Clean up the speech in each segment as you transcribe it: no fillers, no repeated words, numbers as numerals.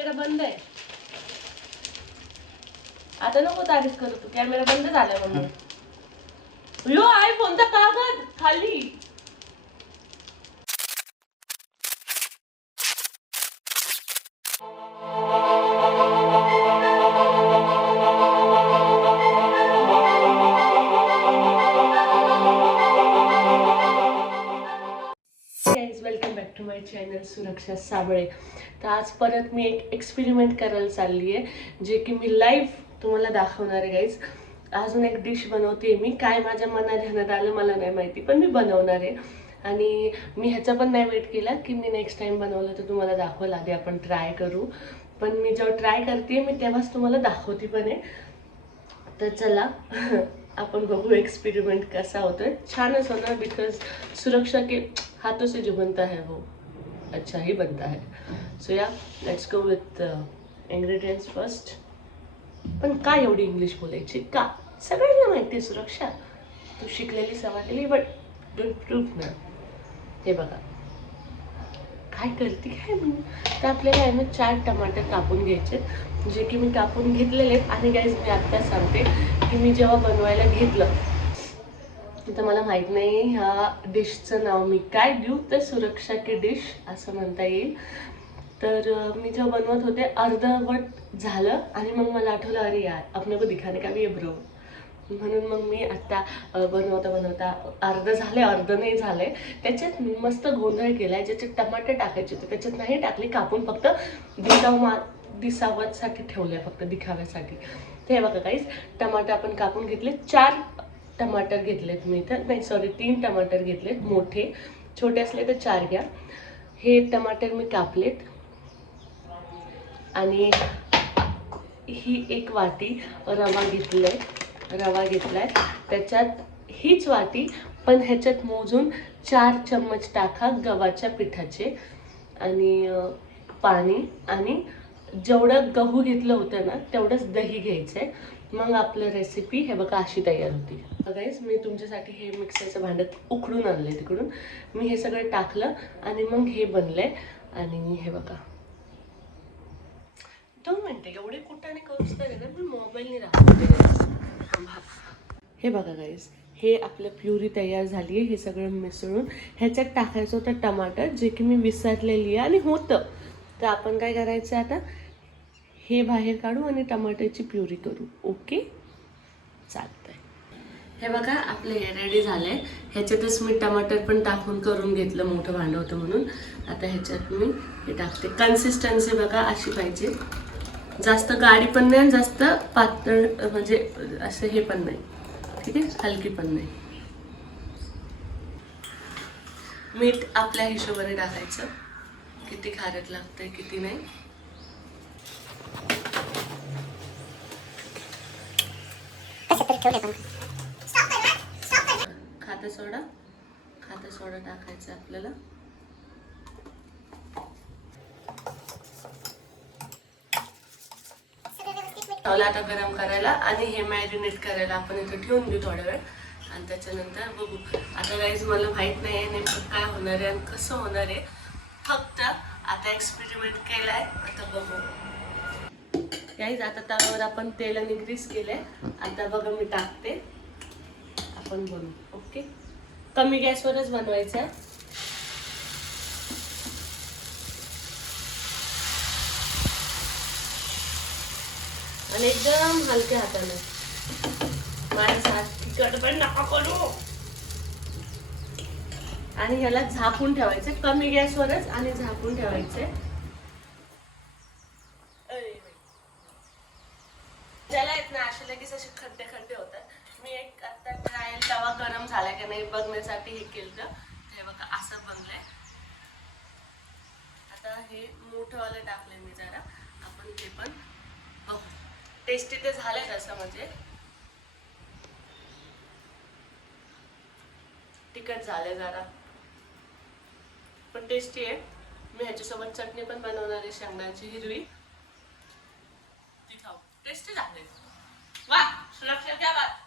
Camera बंद आहे. आता नको तारीफ करू तू, कॅमेरा बंद झाला म्हणून. यो आयफोनचा कागद खाली. Welcome back to my channel Suraksha Sable. तर आज परत मी एक एक्सपेरिमेंट करायला चालली आहे, जे की मी लाईव्ह तुम्हाला दाखवणार आहे गाईज. अजून एक डिश बनवते मी. काय माझ्या मनात ध्यानात आलं मला नाही माहिती, पण मी बनवणार आहे. आणि मी ह्याचा पण नाही वेट केला की मी नेक्स्ट टाइम बनवलं तर तुम्हाला दाखवलं. आधी आपण ट्राय करू. पण मी जेव्हा ट्राय करते मी तेव्हाच तुम्हाला दाखवते पण आहे. तर चला आपण बघू एक्सपेरिमेंट कसा होतोय. छानच होणार, बिकॉज सुरक्षा के हाथों से जो बनता है वो अच्छा ही बनता है. सो या let's go with ingredients first. पण का एवढी इंग्लिश बोलायची का? सगळ्यांना माहिती आहे सुरक्षा, तू शिकलेली सवरलेली, बट डोंट प्रूफ ना. हे बघा काय करते काय मी. तर आपल्याला आहे ना 4 टमाटर कापून घ्यायचे, जे की मी कापून घेतलेले. आणि गाईज मी आत्ता सांगते की मी जेव्हा बनवायला घेतलं तर मला माहीत नाही ह्या डिशचं नाव मी काय देऊ. तर सुरक्षा की डिश असं म्हणता येईल. तर मी जेव्हा बनवत होते अर्धवट झालं आणि मग मला आठवलं अरे यार अपने को दिखाने का भी है ब्रो. म्हणून मग मी आत्ता बनवता बनवता अर्ध झाले अर्ध नाही झाले. त्याच्यात मी मस्त गोंधळ केला आहे. ज्याच्यात टमाटर टाकायचे होते त्याच्यात नाही टाकले, कापून फक्त दिसावसाठी ठेवले, फक्त दिखाव्यासाठी. ते हे बघा काहीच टमाटर आपण कापून घेतले. 4 टमाटर घेतलेत मी इथं, नाही सॉरी 3 टमाटर घेतलेत. मोठे छोटे असले तर 4 घ्या. हे टमाटर मी कापलेत. आणि ही एक वाटी रवा घेतलाय. त्याच्यात हीच वाटी, पण ह्याच्यात मोजून 4 चम्मच टाका गव्हाच्या पिठाचे. आणि पाणी, आणि जेवढं गहू घेतलं होतं ना तेवढंच दही घ्यायचंय. मग आपलं रेसिपी हे बघा अशी तयार होती. गाईस मी तुमच्यासाठी हे मिक्सरचं भांडं उकडून आणलंय तिकडून. मी हे सगळं टाकलं आणि मग हे बनलंय. आणि हे बघा 2 मिनिटं एवढे कुठाने करूच तर ना मी मोबाईलने राहते. हे बघा गाईस, हे आपलं प्युरी तयार झाली आहे. हे सगळं मिसळून ह्याच्यात टाकायचं होतं टमाटर, जे की मी विसरलेली आहे आणि होतं. तर आपण काय करायचं आता, हे बाहेर काढू आणि टमाटरची प्युरी करू. ओके चालतंय. हे बघा आपलं हे रेडी झालंय. ह्याच्यातच मी टमाटर पण टाकून करून घेतलं, मोठं भांडं होतं म्हणून. आता ह्याच्यात मी हे टाकते. कन्सिस्टन्सी बघा अशी पाहिजे, जास्त गाढी पण नाही आणि जास्त पातळ म्हणजे असं हे पण नाही, ठीक आहे, हलकी पण नाही. मीठ आपल्या हिशोबाने टाकायचं, किती खारट लागतंय किती नाही. खाता सोडा टाकायचा आपल्याला. ठेवला आता गरम करायला आणि हे मॅरिनेट करायला आपण इथं ठेवून घेऊ थोडा वेळ. आणि त्याच्यानंतर बघू. आता गाईज मला माहित नाही नेमकं काय होणार आहे आणि कसं होणार आहे. फक्त आता एक्सपेरिमेंट केलाय, आता बघू. गाईज आता तव्यावर आपण तेल आणि ग्रीस केलंय. आता बघा मी टाकते, आपण बनवू. ओके, कमी गॅसवरच बनवायचं आहे. आणि एकदम हलक्या हाताने, माझ्यासाठी गडबड नका करू. आणि ह्याला झाकून ठेवायचं कमी गॅसवरच, आणि झाकून ठेवायचे. ज्याला येत ना असे लगेच असे खड्डे खड्डे होतात. मी एक आता ट्रायल तवा गरम झाला की नाही बघण्यासाठी हे केलं. हे बघा असं बनलंय. आता हे मोठंवालं टाकलंय मी जरा. आपण ते पण बघू. टेस्टी ते झालंय असं, म्हणजे तिखट झालंय जरा, पण टेस्टी आहे. मी ह्याच्यासोबत चटणी पण बनवणार आहे, शेंगदाण्याची हिरवी. ती खाऊ. टेस्टी झाले. वा सुरक्षा क्या बात.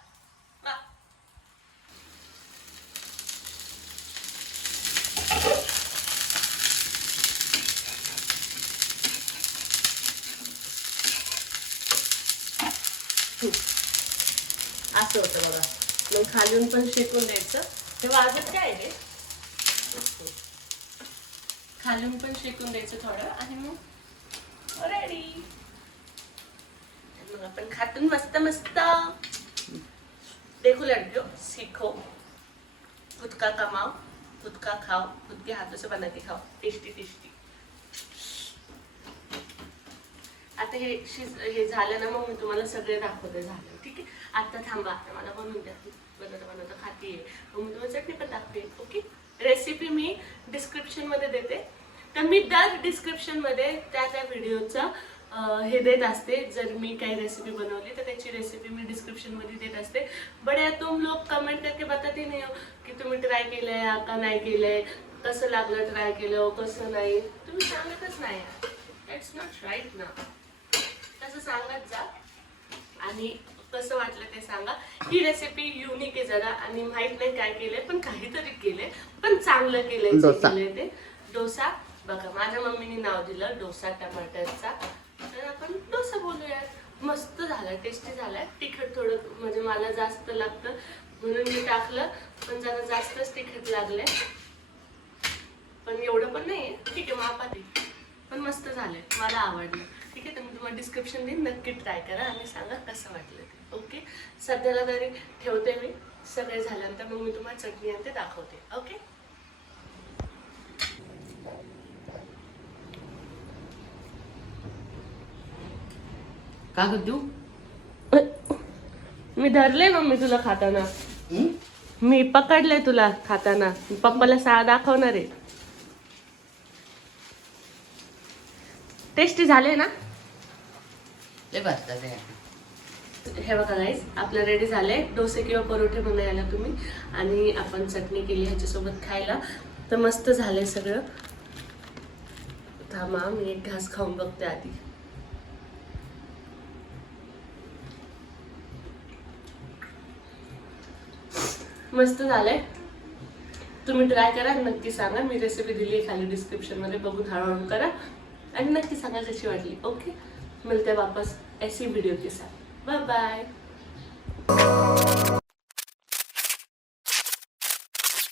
वा असं होतं बघा. मग खालून पण शेकून द्यायचं. हे वाजत काय आहे? खालून पण शेकून द्यायचं थोडं आणि मग रेडी. मग आपण खातून मस्त मस्त. देखो लड़कियों, सीखो, खुद का कमाओ, खुद का खाओ, खुद के हाथों से बना के खाओ, टेस्टी टेस्टी. आता हे झालं ना, मग मी तुम्हाला सगळे दाखवते. झालं ठीक आहे. आता थांबा, आता मला बनवून द्या. बनवता खाते. मग मी तुम्हाला चटणी पण दाखते. ओके. रेसिपी मी डिस्क्रिप्शन मध्ये देते. तर मी दर डिस्क्रिप्शन मध्ये त्या व्हिडिओचा हे देत असते. जर मी काही रेसिपी बनवली तर त्याची रेसिपी मी डिस्क्रिप्शन मध्ये देत असते. बट तुम लोग कमेंट करके बताते नहीं हो की तुम्ही ट्राय केलंय का नाही केलंय, कसं लागलं ट्राय केलं कसं नाही. तुम्ही सांगतच नाही. इट्स नॉट राईट ना. तसं सांगत जा आणि कसं वाटलं ते सांगा. ही रेसिपी युनिक आहे जरा आणि माहित नाही काय केलंय, पण काहीतरी केलंय, पण चांगलं केलंय. ते डोसा बघा, माझ्या मम्मीने नाव दिलं डोसा टमाटरचा. तर आपण डोसा बोलूयात. मस्त झाला, टेस्टी झालाय. तिखट थोडं म्हणजे मला जास्त लागतं म्हणून मी टाकलं, पण जरा जास्तच तिखट लागलंय. पण एवढं पण नाहीये, ठीक आहे मापात आहे. पण मस्त झालंय, मला आवडलं. ठीक आहे. तर मी तुम्हाला डिस्क्रिप्शन देईन, नक्की ट्राय करा आणि सांगा कसं वाटलं ते. ओके. सध्याला तरी ठेवते मी. सगळे झाल्यानंतर मग मी तुम्हाला चटणी आणि ते दाखवते. ओके. का देऊ? मी धरले मम्मी तुला खाताना. मी पकडले तुला खाताना. पप्पाला साळा दाखवणार आहे. टेस्टी झाले ना? ते बसतात. हे बघा गाईस, आपलं रेडी झालंय. डोसे किंवा परोठे बनायला तुम्ही. आणि आपण चटणी केली ह्याच्यासोबत खायला. तर मस्त झालंय सगळं. थांबा, मी एक घास खाऊन बघते आधी. मस्त झालंय. तुम्ही ट्राय करा, नक्की सांगा. मी रेसिपी दिली आहे खाली डिस्क्रिप्शन मध्ये, बघून हळूहळू करा आणि नक्की सांगा कशी वाटली. ओके. मिलते वापस ऐसी वीडियो के साथ. Bye bye.